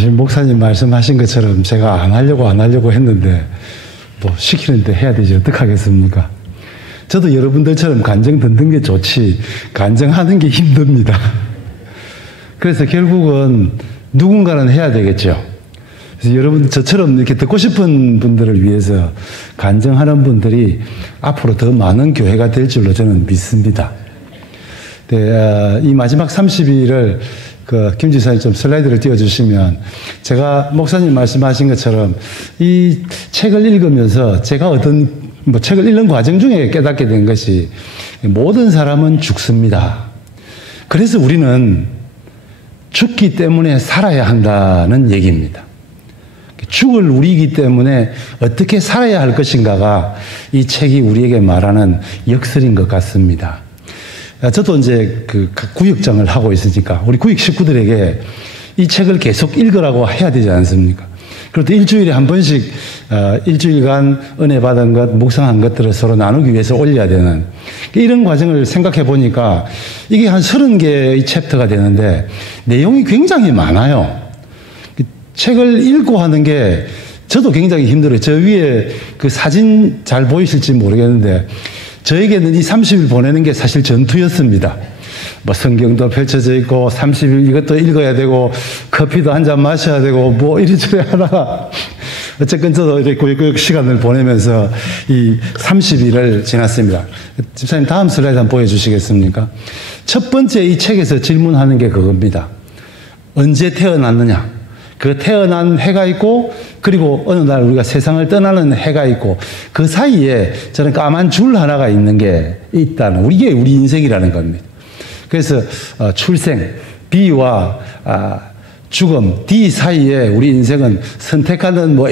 사실 목사님 말씀하신 것처럼 제가 안 하려고 했는데 뭐 시키는데 해야 되지 어떡하겠습니까? 저도 여러분들처럼 간증 듣는 게 좋지 간증하는 게 힘듭니다. 그래서 결국은 누군가는 해야 되겠죠. 그래서 여러분 저처럼 이렇게 듣고 싶은 분들을 위해서 간증하는 분들이 앞으로 더 많은 교회가 될 줄로 저는 믿습니다. 네, 이 마지막 30일을 김 지사님 좀 슬라이드를 띄워주시면 제가 목사님 말씀하신 것처럼 이 책을 읽으면서 제가 책을 읽는 과정 중에 깨닫게 된 것이 모든 사람은 죽습니다. 그래서 우리는 죽기 때문에 살아야 한다는 얘기입니다. 죽을 우리이기 때문에 어떻게 살아야 할 것인가가 이 책이 우리에게 말하는 역설인 것 같습니다. 저도 이제 구역장을 하고 있으니까 우리 구역 식구들에게 이 책을 계속 읽으라고 해야 되지 않습니까? 그리고 일주일에 한 번씩 일주일간 은혜 받은 것, 묵상한 것들을 서로 나누기 위해서 올려야 되는 이런 과정을 생각해 보니까 이게 한 30개의 챕터가 되는데 내용이 굉장히 많아요. 책을 읽고 하는 게 저도 굉장히 힘들어요. 저 위에 그 사진 잘 보이실지 모르겠는데 저에게는 이 30일 보내는 게 사실 전투였습니다. 뭐 성경도 펼쳐져 있고 30일 이것도 읽어야 되고 커피도 한 잔 마셔야 되고 뭐 이리저리 하다가 어쨌든 저도 이렇게 시간을 보내면서 이 30일을 지났습니다. 집사님 다음 슬라이드 한번 보여주시겠습니까? 첫 번째 이 책에서 질문하는 게 그겁니다. 언제 태어났느냐? 그 태어난 해가 있고 그리고 어느 날 우리가 세상을 떠나는 해가 있고 그 사이에 저는 까만 줄 하나가 있는 게 있다는 이게 우리 인생이라는 겁니다. 그래서 출생 B와 죽음 D 사이에 우리 인생은 선택하는 뭐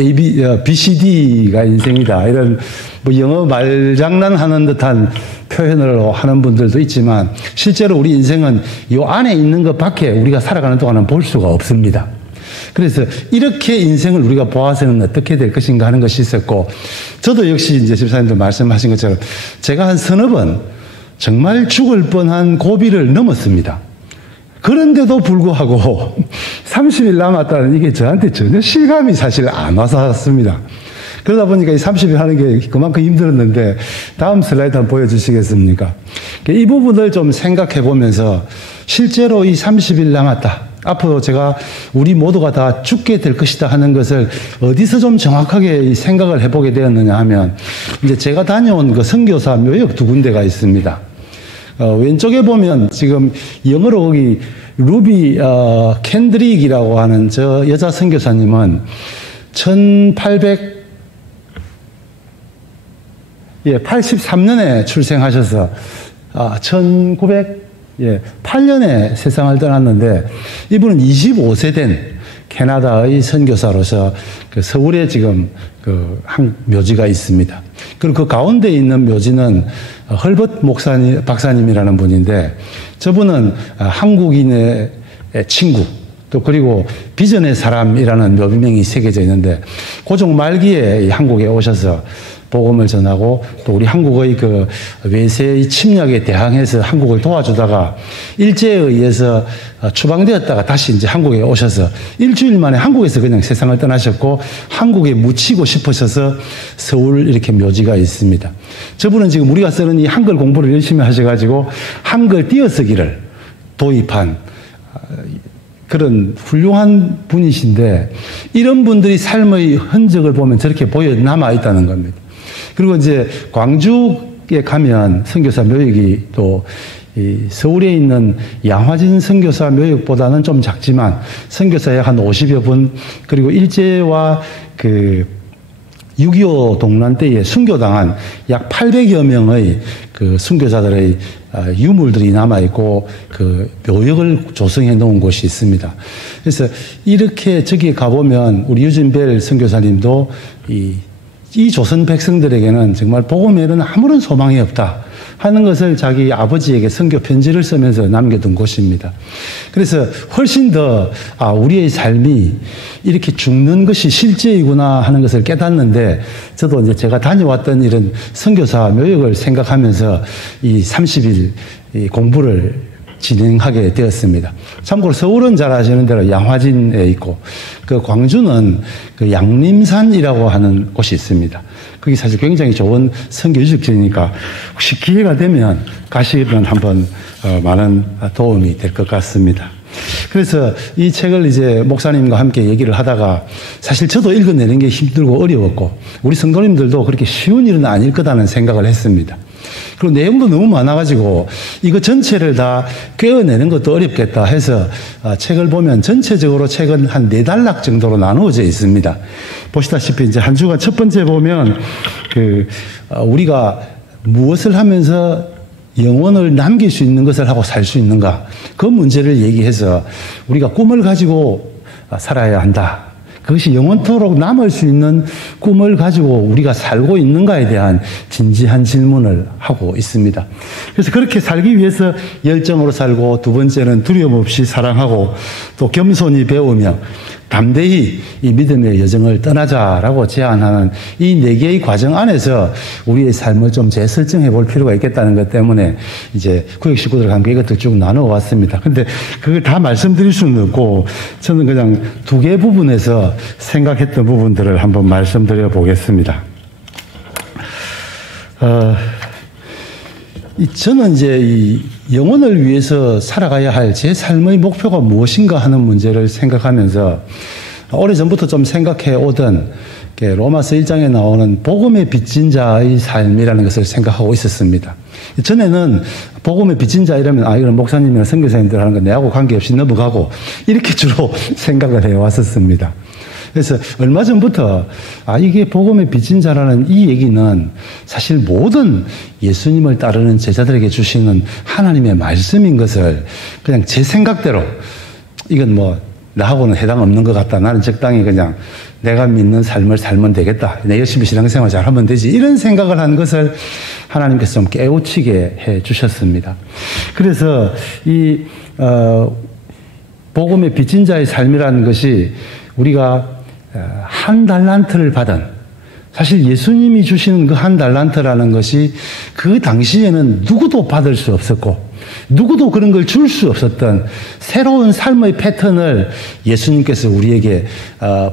B, C, D가 인생이다. 이런 뭐 영어 말장난하는 듯한 표현을 하는 분들도 있지만 실제로 우리 인생은 이 안에 있는 것 밖에 우리가 살아가는 동안은 볼 수가 없습니다. 그래서 이렇게 인생을 우리가 보아서는 어떻게 될 것인가 하는 것이 있었고 저도 역시 이제 집사님도 말씀하신 것처럼 제가 한 서너 번 정말 죽을 뻔한 고비를 넘었습니다. 그런데도 불구하고 30일 남았다는 이게 저한테 전혀 실감이 사실 안 와서왔습니다. 그러다 보니까 이 30일 하는 게 그만큼 힘들었는데 다음 슬라이드 한번 보여주시겠습니까? 이 부분을 좀 생각해 보면서 실제로 이 30일 남았다. 앞으로 제가 우리 모두가 다 죽게 될 것이다 하는 것을 어디서 좀 정확하게 생각을 해보게 되었느냐 하면 이제 제가 다녀온 그 선교사 묘역 두 군데가 있습니다. 왼쪽에 보면 지금 영어로 거기 루비 캔드릭이라고 하는 저 여자 선교사님은 1883년에 출생하셔서 1908년에 세상을 떠났는데 이분은 25세 된 캐나다의 선교사로서 그 서울에 지금 그 한 묘지가 있습니다. 그리고 그 가운데 있는 묘지는 헐벗 박사님이라는 분인데 저분은 한국인의 친구 또 그리고 비전의 사람이라는 묘비명이 새겨져 있는데 고종 말기에 한국에 오셔서 복음을 전하고 또 우리 한국의 그 외세의 침략에 대항해서 한국을 도와주다가 일제에 의해서 추방되었다가 다시 이제 한국에 오셔서 일주일 만에 한국에서 그냥 세상을 떠나셨고 한국에 묻히고 싶으셔서 서울 이렇게 묘지가 있습니다. 저분은 지금 우리가 쓰는 이 한글 공부를 열심히 하셔가지고 한글 띄어쓰기를 도입한 그런 훌륭한 분이신데 이런 분들이 삶의 흔적을 보면 저렇게 보여 남아 있다는 겁니다. 그리고 이제 광주에 가면 선교사 묘역이 또 이 서울에 있는 양화진 선교사 묘역보다는 좀 작지만 선교사에 한 50여 분 그리고 일제와 그 6.25 동란 때에 순교당한 약 800여 명의 그 순교자들의 유물들이 남아있고 그 묘역을 조성해 놓은 곳이 있습니다. 그래서 이렇게 저기 가보면 우리 유진벨 선교사님도 이 조선 백성들에게는 정말 복음에는 아무런 소망이 없다 하는 것을 자기 아버지에게 선교 편지를 쓰면서 남겨둔 곳입니다. 그래서 훨씬 더 우리의 삶이 이렇게 죽는 것이 실제이구나 하는 것을 깨닫는데 저도 이제 제가 다녀왔던 이런 선교사 묘역을 생각하면서 이 30일 이 공부를 진행하게 되었습니다. 참고로 서울은 잘 아시는 대로 양화진에 있고, 그 광주는 그 양림산이라고 하는 곳이 있습니다. 그게 사실 굉장히 좋은 선교 유적지니까 혹시 기회가 되면 가시면 한번 많은 도움이 될 것 같습니다. 그래서 이 책을 이제 목사님과 함께 얘기를 하다가 사실 저도 읽어내는 게 힘들고 어려웠고 우리 성도님들도 그렇게 쉬운 일은 아닐 거다는 생각을 했습니다. 그리고 내용도 너무 많아가지고 이거 전체를 다 꿰어내는 것도 어렵겠다 해서 책을 보면 전체적으로 책은 한 4단락 정도로 나누어져 있습니다. 보시다시피 이제 한 주간 첫 번째 보면 우리가 무엇을 하면서 영혼을 남길 수 있는 것을 하고 살 수 있는가, 그 문제를 얘기해서 우리가 꿈을 가지고 살아야 한다. 그것이 영원토록 남을 수 있는 꿈을 가지고 우리가 살고 있는가에 대한 진지한 질문을 하고 있습니다. 그래서 그렇게 살기 위해서 열정으로 살고, 두 번째는 두려움 없이 사랑하고, 또 겸손히 배우며 담대히 이 믿음의 여정을 떠나자라고 제안하는 이 4개의 과정 안에서 우리의 삶을 좀 재설정해 볼 필요가 있겠다는 것 때문에 이제 구역 식구들과 함께 이것들 쭉 나누어 왔습니다. 근데 그걸 다 말씀드릴 수는 없고 저는 그냥 2개 부분에서 생각했던 부분들을 한번 말씀드려 보겠습니다. 저는 이제 이 영혼을 위해서 살아가야 할 제 삶의 목표가 무엇인가 하는 문제를 생각하면서 오래전부터 좀 생각해 오던 로마서 1장에 나오는 복음의 빚진 자의 삶이라는 것을 생각하고 있었습니다. 전에는 복음의 빚진 자 이러면 이건 목사님이나 선교사님들 하는 거 내하고 관계없이 넘어가고 이렇게 주로 생각을 해왔었습니다. 그래서 얼마 전부터 이게 복음의 빚진 자라는 이 얘기는 사실 모든 예수님을 따르는 제자들에게 주시는 하나님의 말씀인 것을 그냥 제 생각대로 이건 뭐 나하고는 해당 없는 것 같다. 나는 적당히 그냥 내가 믿는 삶을 살면 되겠다. 내 열심히 신앙생활 잘하면 되지. 이런 생각을 한 것을 하나님께서 좀 깨우치게 해 주셨습니다. 그래서 이 복음의 빚진 자의 삶이라는 것이 우리가 한 달란트를 받은, 사실 예수님이 주시는 그 한 달란트라는 것이 그 당시에는 누구도 받을 수 없었고 누구도 그런 걸 줄 수 없었던 새로운 삶의 패턴을 예수님께서 우리에게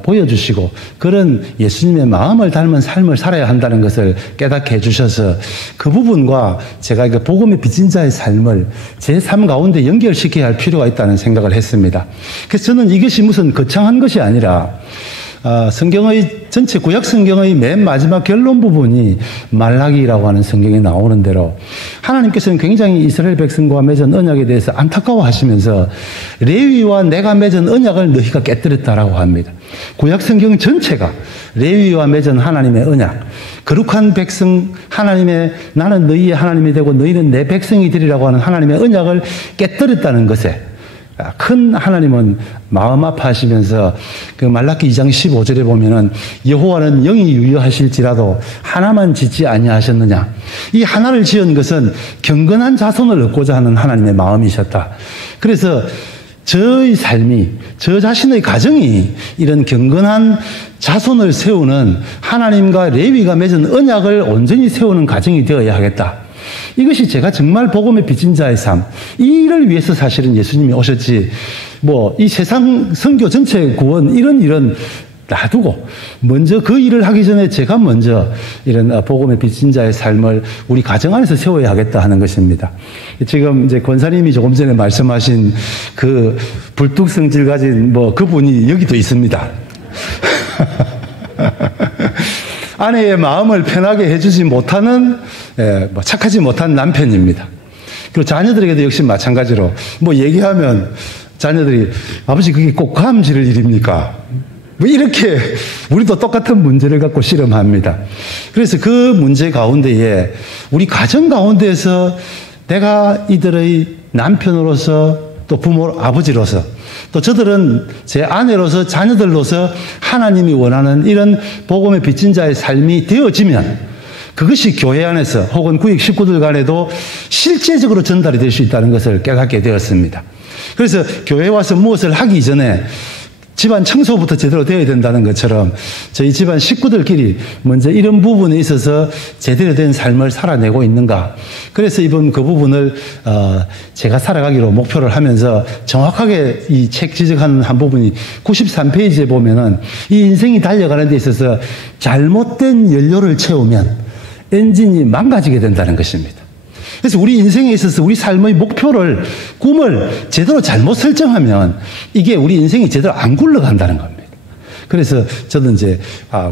보여주시고 그런 예수님의 마음을 닮은 삶을 살아야 한다는 것을 깨닫게 해주셔서 그 부분과 제가 복음의 빚진 자의 삶을 제 삶 가운데 연결시켜야 할 필요가 있다는 생각을 했습니다. 그래서 저는 이것이 무슨 거창한 것이 아니라 성경의 전체 구약 성경의 맨 마지막 결론 부분이 말라기라고 하는 성경에 나오는 대로 하나님께서는 굉장히 이스라엘 백성과 맺은 언약에 대해서 안타까워하시면서 레위와 내가 맺은 언약을 너희가 깨뜨렸다라고 합니다. 구약 성경 전체가 레위와 맺은 하나님의 언약, 거룩한 백성 하나님의 나는 너희의 하나님이 되고 너희는 내 백성이 되리라고 하는 하나님의 언약을 깨뜨렸다는 것에 큰 하나님은 마음 아파하시면서 그 말라기 2장 15절에 보면은 여호와는 영이 유효하실지라도 하나만 짓지 아니하셨느냐. 이 하나를 지은 것은 경건한 자손을 얻고자 하는 하나님의 마음이셨다. 그래서 저의 삶이, 저 자신의 가정이 이런 경건한 자손을 세우는 하나님과 레위가 맺은 언약을 온전히 세우는 가정이 되어야 하겠다. 이것이 제가 정말 복음의 빚진 자의 삶, 이 일을 위해서 사실은 예수님이 오셨지, 이 세상 선교 전체 구원 이런 놔두고 먼저 그 일을 하기 전에 제가 먼저 이런 복음의 빚진 자의 삶을 우리 가정 안에서 세워야 하겠다 하는 것입니다. 지금 이제 권사님이 조금 전에 말씀하신 그 불뚝성질 가진 그분이 여기도 있습니다. 아내의 마음을 편하게 해주지 못하는 착하지 못한 남편입니다. 그리고 자녀들에게도 역시 마찬가지로 얘기하면 자녀들이 아버지 그게 꼭 감지를 일입니까? 이렇게 우리도 똑같은 문제를 갖고 씨름합니다. 그래서 그 문제 가운데에 우리 가정 가운데에서 내가 이들의 남편으로서 또 부모 아버지로서 또 저들은 제 아내로서 자녀들로서 하나님이 원하는 이런 복음의 빚진 자의 삶이 되어지면 그것이 교회 안에서 혹은 구역 식구들 간에도 실제적으로 전달이 될 수 있다는 것을 깨닫게 되었습니다. 그래서 교회 와서 무엇을 하기 전에 집안 청소부터 제대로 되어야 된다는 것처럼 저희 집안 식구들끼리 먼저 이런 부분에 있어서 제대로 된 삶을 살아내고 있는가. 그래서 이번 그 부분을 제가 살아가기로 목표를 하면서 정확하게 이 책 지적하는 한 부분이 93페이지에 보면은 이 인생이 달려가는 데 있어서 잘못된 연료를 채우면 엔진이 망가지게 된다는 것입니다. 그래서 우리 인생에 있어서 우리 삶의 목표를, 꿈을 제대로 잘못 설정하면 이게 우리 인생이 제대로 안 굴러간다는 겁니다. 그래서 저도 이제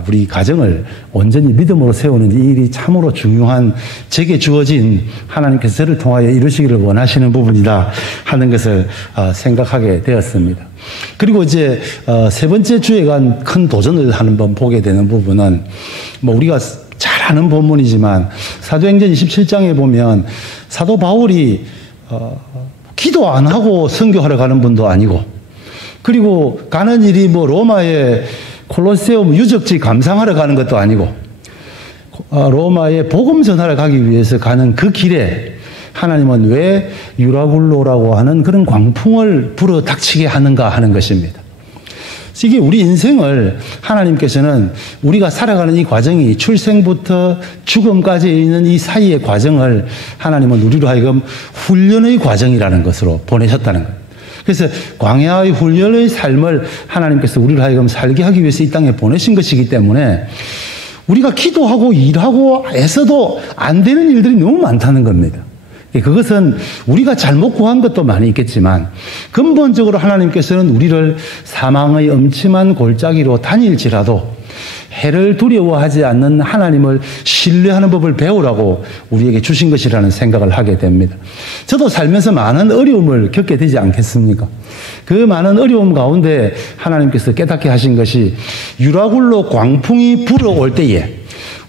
우리 가정을 온전히 믿음으로 세우는 이 일이 참으로 중요한 제게 주어진 하나님께서 저를 통하여 이루시기를 원하시는 부분이다 하는 것을 생각하게 되었습니다. 그리고 이제 세 번째 주에 간 큰 도전을 한번 보게 되는 부분은 뭐 우리가 잘 아는 본문이지만 사도행전 27장에 보면 사도 바울이 기도 안 하고 선교하러 가는 분도 아니고, 그리고 가는 일이 뭐 로마의 콜로세움 유적지 감상하러 가는 것도 아니고, 로마에 복음 전하러 가기 위해서 가는 그 길에 하나님은 왜 유라굴로라고 하는 그런 광풍을 불어 닥치게 하는가 하는 것입니다. 이게 우리 인생을 하나님께서는 우리가 살아가는 이 과정이 출생부터 죽음까지 있는 이 사이의 과정을 하나님은 우리로 하여금 훈련의 과정이라는 것으로 보내셨다는 거예요. 그래서 광야의 훈련의 삶을 하나님께서 우리로 하여금 살게 하기 위해서 이 땅에 보내신 것이기 때문에 우리가 기도하고 일하고 애써도 안 되는 일들이 너무 많다는 겁니다. 그것은 우리가 잘못 구한 것도 많이 있겠지만 근본적으로 하나님께서는 우리를 사망의 엄침한 골짜기로 다닐지라도 해를 두려워하지 않는 하나님을 신뢰하는 법을 배우라고 우리에게 주신 것이라는 생각을 하게 됩니다. 저도 살면서 많은 어려움을 겪게 되지 않겠습니까? 그 많은 어려움 가운데 하나님께서 깨닫게 하신 것이 유라굴로 광풍이 불어올 때에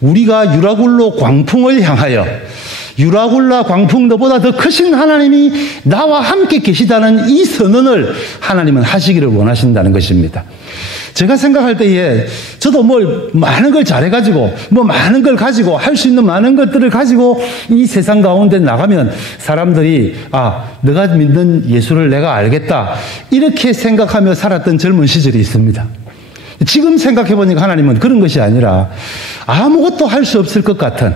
우리가 유라굴로 광풍을 향하여 유라굴라 광풍 너보다 더 크신 하나님이 나와 함께 계시다는 이 선언을 하나님은 하시기를 원하신다는 것입니다. 제가 생각할 때에 저도 뭘 많은 걸 잘해가지고 뭐 많은 걸 가지고 할 수 있는 많은 것들을 가지고 이 세상 가운데 나가면 사람들이 너가 믿는 예수를 내가 알겠다 이렇게 생각하며 살았던 젊은 시절이 있습니다. 지금 생각해보니까 하나님은 그런 것이 아니라 아무것도 할 수 없을 것 같은,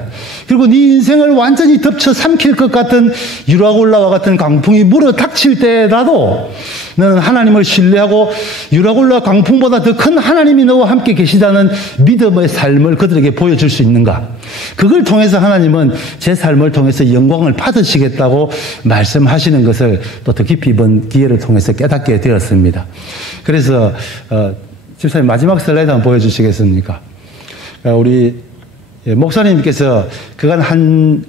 그리고 네 인생을 완전히 덮쳐 삼킬 것 같은 유라굴라와 같은 강풍이 물어 닥칠 때라도 너는 하나님을 신뢰하고 유라굴라 강풍보다 더 큰 하나님이 너와 함께 계시다는 믿음의 삶을 그들에게 보여줄 수 있는가? 그걸 통해서 하나님은 제 삶을 통해서 영광을 받으시겠다고 말씀하시는 것을 또 더 깊이 이번 기회를 통해서 깨닫게 되었습니다. 그래서 집사님 마지막 슬라이드 한번 보여주시겠습니까? 우리 목사님께서 그간 한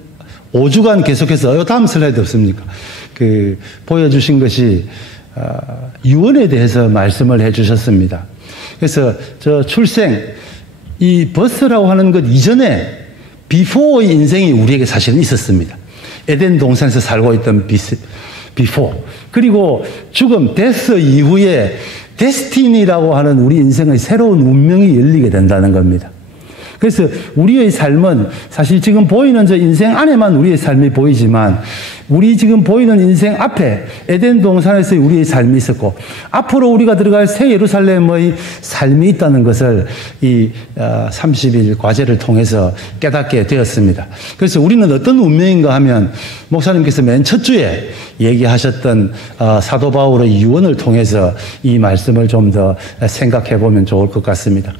5주간 계속해서 다음 슬라이드 없습니까? 보여주신 것이 유언에 대해서 말씀을 해주셨습니다. 그래서 저 출생, 이 버스라고 하는 것 이전에 비포의 인생이 우리에게 사실은 있었습니다. 에덴 동산에서 살고 있던 비포. 그리고 죽음, 데스 이후에 데스티니라고 하는 우리 인생의 새로운 운명이 열리게 된다는 겁니다. 그래서 우리의 삶은 사실 지금 보이는 저 인생 안에만 우리의 삶이 보이지만 우리 지금 보이는 인생 앞에 에덴 동산에서의 우리의 삶이 있었고 앞으로 우리가 들어갈 새 예루살렘의 삶이 있다는 것을 이 30일 과제를 통해서 깨닫게 되었습니다. 그래서 우리는 어떤 운명인가 하면 목사님께서 맨 첫 주에 얘기하셨던 사도 바울의 유언을 통해서 이 말씀을 좀 더 생각해 보면 좋을 것 같습니다.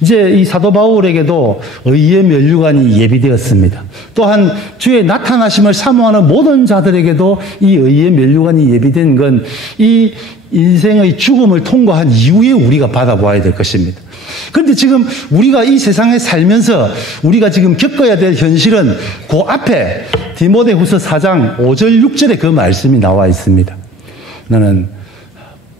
이제 이 사도 바울에게도 의의 면류관이 예비되었습니다. 또한 주의 나타나심을 사모하는 모든 자들에게도 이 의의 면류관이 예비된 건 이 인생의 죽음을 통과한 이후에 우리가 받아보아야 될 것입니다. 그런데 지금 우리가 이 세상에 살면서 우리가 지금 겪어야 될 현실은 그 앞에 디모데후서 4장 5절 6절에 그 말씀이 나와 있습니다. 너는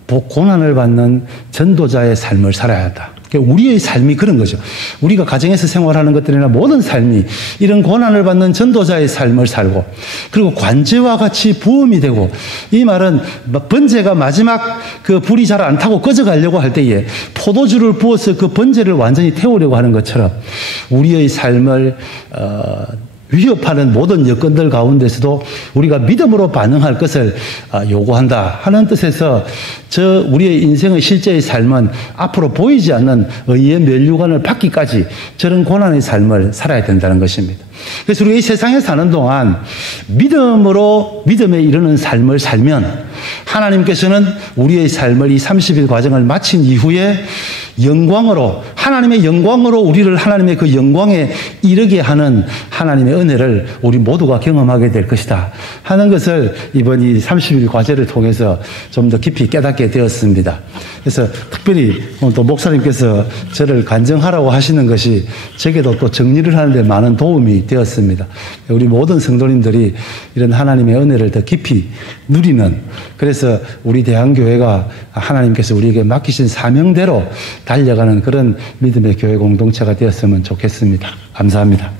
고난을 받는 전도자의 삶을 살아야 한다. 우리의 삶이 그런 거죠. 우리가 가정에서 생활하는 것들이나 모든 삶이 이런 고난을 받는 전도자의 삶을 살고 그리고 관제와 같이 부음이 되고, 이 말은 번제가 마지막 그 불이 잘 안 타고 꺼져가려고 할 때에 포도주를 부어서 그 번제를 완전히 태우려고 하는 것처럼 우리의 삶을 위협하는 모든 여건들 가운데서도 우리가 믿음으로 반응할 것을 요구한다 하는 뜻에서 우리의 인생의 실제의 삶은 앞으로 보이지 않는 의의 면류관을 받기까지 저런 고난의 삶을 살아야 된다는 것입니다. 그래서 우리가 이 세상에 사는 동안 믿음에 이르는 삶을 살면 하나님께서는 우리의 삶을 이 30일 과정을 마친 이후에 하나님의 영광으로 우리를 하나님의 그 영광에 이르게 하는 하나님의 은혜를 우리 모두가 경험하게 될 것이다 하는 것을 이번 이 30일 과제를 통해서 좀 더 깊이 깨닫게 되었습니다. 그래서 특별히 또 목사님께서 저를 간증하라고 하시는 것이 제게도 또 정리를 하는 데 많은 도움이 되었습니다. 우리 모든 성도님들이 이런 하나님의 은혜를 더 깊이 누리는, 그래서 우리 대한교회가 하나님께서 우리에게 맡기신 사명대로 달려가는 그런 믿음의 교회 공동체가 되었으면 좋겠습니다. 감사합니다.